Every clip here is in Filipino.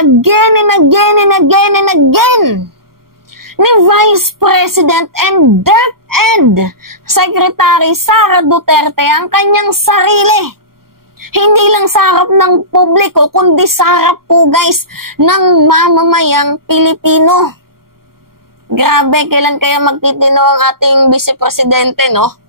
again and again and again and again ni Vice President and DepEd Secretary Sara Duterte ang kanyang sarili. Hindi lang sa harap ng publiko, kundi sa harap po guys ng mamamayang Pilipino. Grabe, kailan kaya magtitino ang ating Vice Presidente, no?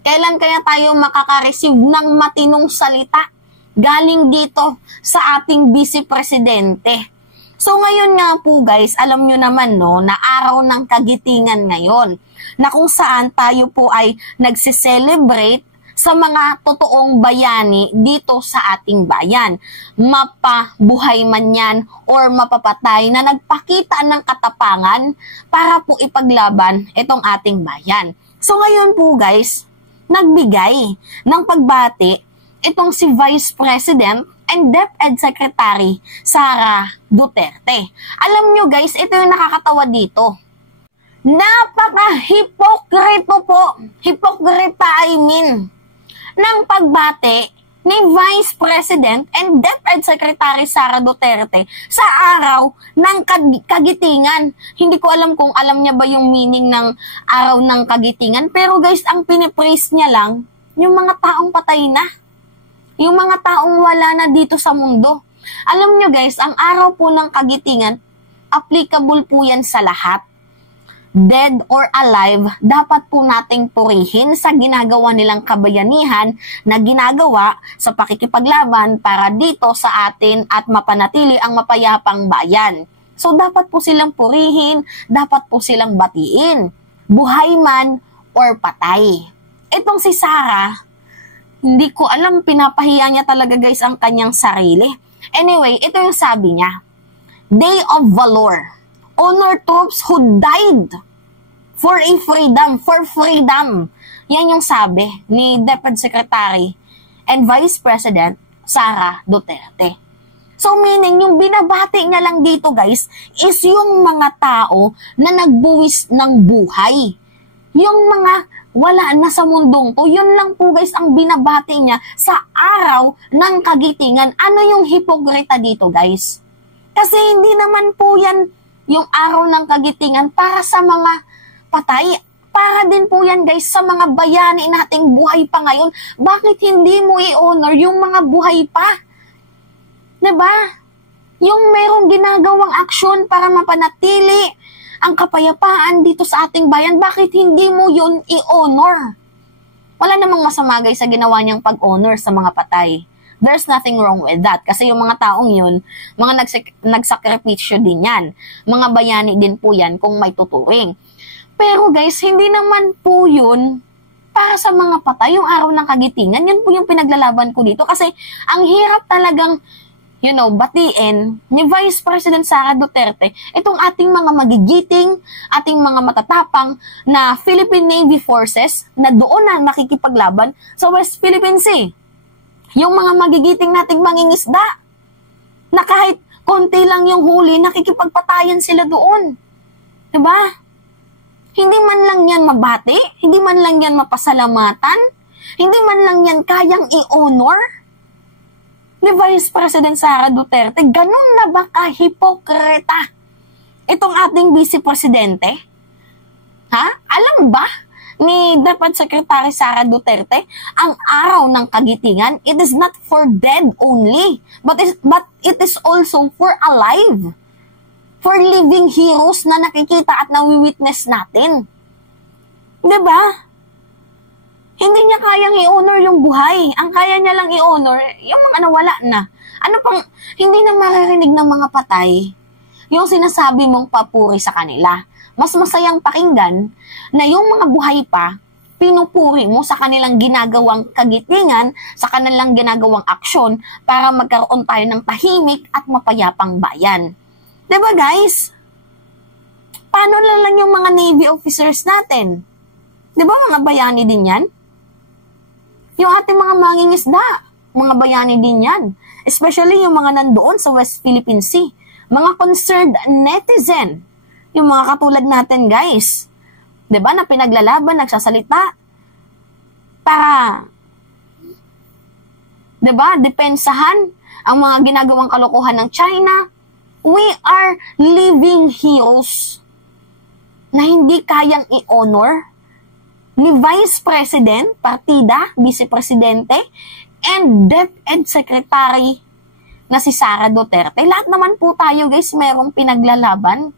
Kailan kaya tayo makaka-receive ng matinong salita galing dito sa ating Vice Presidente? So ngayon nga po guys, alam nyo naman no, na araw ng kagitingan ngayon, na kung saan tayo po ay nagse-celebrate sa mga totoong bayani dito sa ating bayan. Mapabuhay man yan or mapapatay na nagpakita ng katapangan para po ipaglaban itong ating bayan. So ngayon po guys, nagbigay ng pagbati itong si Vice President and DepEd Secretary Sara Duterte. Alam nyo guys, ito yung nakakatawa dito. Napaka-hipokrito po, hipokrita ng pagbati ni Vice President and DepEd Secretary Sara Duterte sa araw ng kagitingan. Hindi ko alam kung alam niya ba yung meaning ng araw ng kagitingan, pero guys, ang pinipraise niya lang yung mga taong patay na. Yung mga taong wala na dito sa mundo. Alam nyo guys, ang araw po ng kagitingan, applicable po yan sa lahat. Dead or alive, dapat po nating purihin sa ginagawa nilang kabayanihan na ginagawa sa pakikipaglaban para dito sa atin at mapanatili ang mapayapang bayan. So dapat po silang purihin, dapat po silang batiin, buhay man or patay. Itong si Sara, hindi ko alam, pinapahiya niya talaga guys ang kanyang sarili. Anyway, ito yung sabi niya. Day of Valor. Honor troops who died for a freedom, for freedom. Yan yung sabi ni DepEd Secretary and Vice President Sara Duterte. So meaning, yung binabati niya lang dito guys, is yung mga tao na nagbuwis ng buhay. Yung mga wala na sa mundong to, yun lang po guys ang binabati niya sa araw ng kagitingan. Ano yung hipokrita dito guys? Kasi hindi naman po yan yung araw ng kagitingan para sa mga patay. Para din po yan guys sa mga bayani nating buhay pa ngayon. Bakit hindi mo i-honor yung mga buhay pa? Diba? Yung merong ginagawang aksyon para mapanatili ang kapayapaan dito sa ating bayan, bakit hindi mo yun i-honor? Wala namang masama guys sa ginawa niyang pag-honor sa mga patay. There's nothing wrong with that. Kasi yung mga taong yun, mga nagsakripisyo din yan. Mga bayani din po yan kung may tuturing. Pero guys, hindi naman po yun para sa mga patay. Yung araw ng kagitingan, yun po yung pinaglalaban ko dito. Kasi ang hirap talagang batiin ni Vice President Sara Duterte itong ating mga magigiting, ating mga matatapang na Philippine Navy Forces na doon na nakikipaglaban sa West Philippine Sea. Yung mga magigiting nating mangingisda na kahit konti lang yung huli, nakikipagpatayan sila doon. Diba? Hindi man lang yan mabati, hindi man lang yan mapasalamatan, hindi man lang yan kayang i-honor ni Vice President Sara Duterte. Ganun na ba ka-hipokrita itong ating Vice Presidente? Ha? Alam ba ni DepEd Secretary Sara Duterte, ang araw ng kagitingan, it is not for dead only, but it is also for alive. For living heroes na nakikita at nawi-witness natin. Diba? Hindi niya kayang i-honor yung buhay. Ang kaya niya lang i-honor, yung mga nawala na. Ano pang, hindi na maririnig ng mga patay yung sinasabi mong papuri sa kanila. Mas masayang pakinggan na yung mga buhay pa, pinupuri mo sa kanilang ginagawang kagitingan, sa kanilang ginagawang aksyon para magkaroon tayo ng tahimik at mapayapang bayan. Diba guys? Paano lang yung mga Navy officers natin? Diba mga bayani din yan? Yung ating mga mangingisda, mga bayani din yan. Especially yung mga nandoon sa West Philippine Sea. Mga concerned netizen. Yung mga katulad natin guys. Diba na pinaglalaban, nagsasalita. Para, diba, depensahan ang mga ginagawang kalokohan ng China. We are living heroes na hindi kayang i-honor ni Vice President, partida, Vice Presidente, and DepEd Secretary na si Sara Duterte. Lahat naman po tayo guys merong pinaglalaban.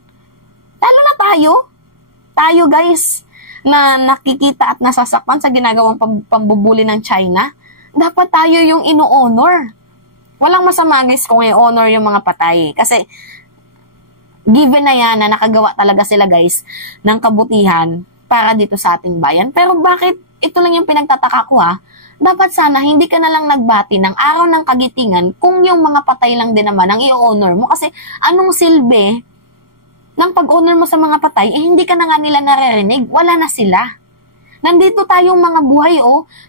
Lalo na tayo guys na nakikita at nasasakpan sa ginagawang pambubuli ng China. Dapat tayo yung ino-honor. Walang masama guys kung i-honor yung mga patay. Kasi given na yan na nakagawa talaga sila guys ng kabutihan para dito sa ating bayan. Pero bakit ito lang yung pinagtataka ko ha? Dapat sana hindi ka na lang nagbati ng araw ng kagitingan kung yung mga patay lang din naman ang i-honor mo. Kasi anong silbi ng pag-honor mo sa mga patay, hindi ka na nga nila naririnig. Wala na sila. Nandito tayong mga buhay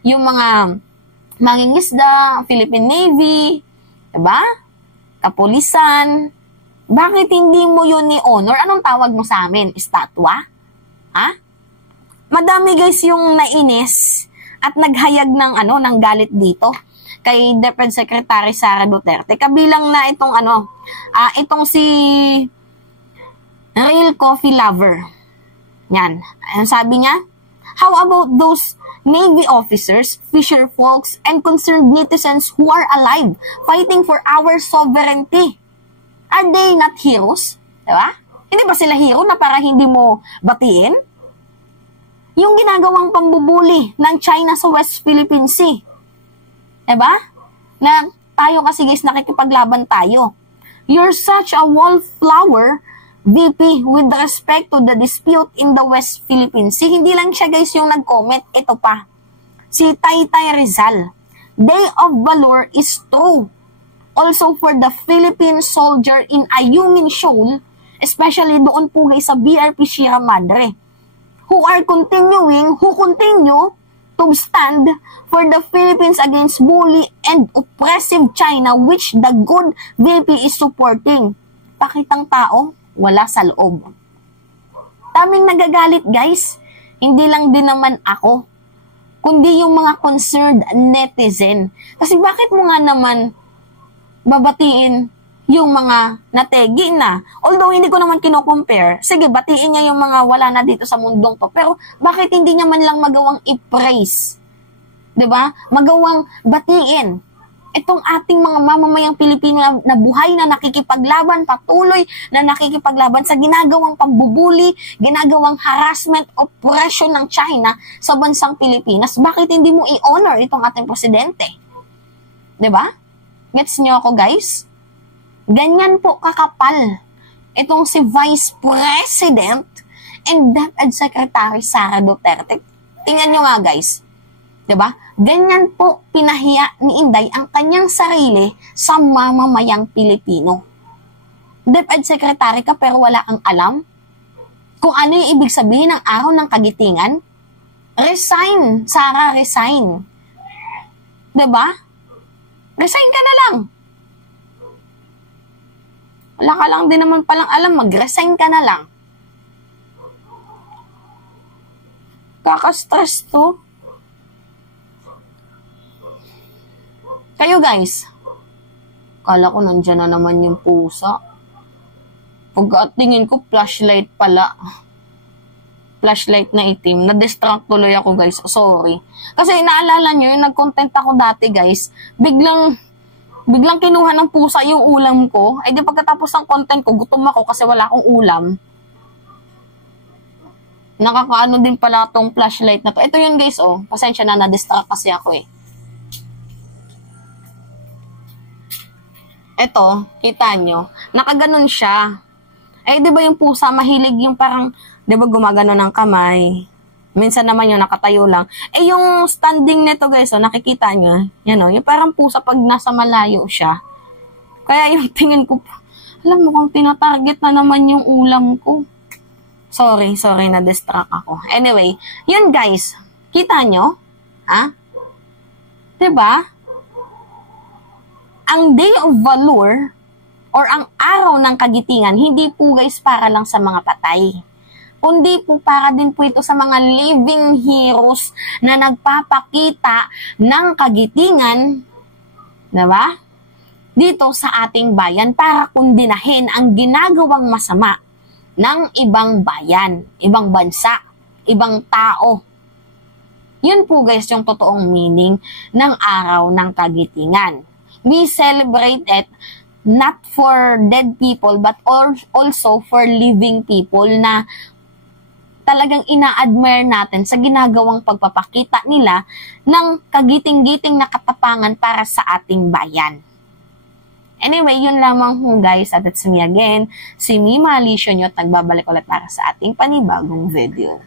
yung mga mangingisda, Philippine Navy, diba? Kapulisan. Bakit hindi mo yun ni-honor? Anong tawag mo sa amin? Estatwa? Ha? Madami guys yung nainis at naghayag ng galit dito kay DepEd Secretary Sara Duterte. Kabilang na itong si Real Coffee Lover. Yan. Ang sabi niya, how about those Navy officers, fisher folks, and concerned netizens who are alive fighting for our sovereignty? Are they not heroes? Diba? Hindi ba sila hero na para hindi mo batiin? Yung ginagawang pambubuli ng China sa West Philippine Sea. Diba? Na tayo kasi guys nakikipaglaban tayo. You're such a wallflower, VP, with respect to the dispute in the West Philippine Sea. Hindi lang siya guys yung nag-comment. Ito pa. Si Taytay Rizal. Day of Valor is true. Also for the Philippine soldier in Ayungin Shoal, especially doon po guys sa BRP Sierra Madre, who continue to stand for the Philippines against bully and oppressive China, which the good VP is supporting. Pakitang tao, wala sa loob. Daming nagagalit guys. Hindi lang din naman ako, kundi yung mga concerned netizen. Kasi bakit mo nga naman babatiin yung mga nategi na? Although hindi ko naman kino-compare. Sige, batiin niya yung mga wala na dito sa mundong to. Pero bakit hindi niya man lang magawang i-praise? 'Di ba? Magawang batiin itong ating mga mamamayang Pilipino na buhay na nakikipaglaban, patuloy na nakikipaglaban sa ginagawang pambubuli, ginagawang harassment, oppression ng China sa bansang Pilipinas. Bakit hindi mo i-honor itong ating presidente? 'Di ba? Gets niyo ako, guys? Ganyan po kakapal itong si Vice President and DepEd Secretary Sara Duterte. Tingnan nyo nga guys. Diba? Ganyan po pinahiya ni Inday ang kanyang sarili sa mamamayang Pilipino. DepEd Secretary ka pero wala kang alam kung ano yung ibig sabihin ng araw ng kagitingan. Resign, Sara, resign. Diba? Resign ka na lang. Wala ka lang din naman palang alam, mag-resign ka na lang. Kaka-stress to. Kayo guys, kala ko nandyan na naman yung pusa. Pagkatingin ko, flashlight pala. Flashlight na itim. Na-distract tuloy ako guys. Sorry. Kasi naalala nyo, yung nag-content ako dati guys, biglang kinuha ng pusa yung ulam ko. Ay di pagkatapos ng content ko, gutom ako kasi wala akong ulam. Nakakaano din pala tong flashlight na to. Ito yun guys, oh. Pasensya na, na-distract kasi ako eh. Ito, kita nyo. Nakaganon siya. Eh, di ba yung pusa, mahilig yung parang, di ba gumagano ng kamay. Minsan naman yung nakatayo lang. Eh, yung standing nito guys, oh, nakikita nyo. Yan, oh, yung parang pusa pag nasa malayo siya. Kaya yung tingin ko, alam mo kung tinatarget na naman yung ulam ko. Sorry, na-distract ako. Anyway, yun guys. Kita nyo? Ha? Diba? Ang Day of Valor or ang araw ng kagitingan, hindi po guys para lang sa mga patay. Kundi po para din po ito sa mga living heroes na nagpapakita ng kagitingan, diba? dito sa ating bayan para kundinahin ang ginagawang masama ng ibang bayan, ibang bansa, ibang tao. Yun po guys yung totoong meaning ng araw ng kagitingan. We celebrate it not for dead people but also for living people na talagang ina-admire natin sa ginagawang pagpapakita nila ng kagiting-giting na katapangan para sa ating bayan. Anyway, yun lamang po guys, at it's me again, si Mima Alicio Nyot, nagbabalik ulit para sa ating panibagong video.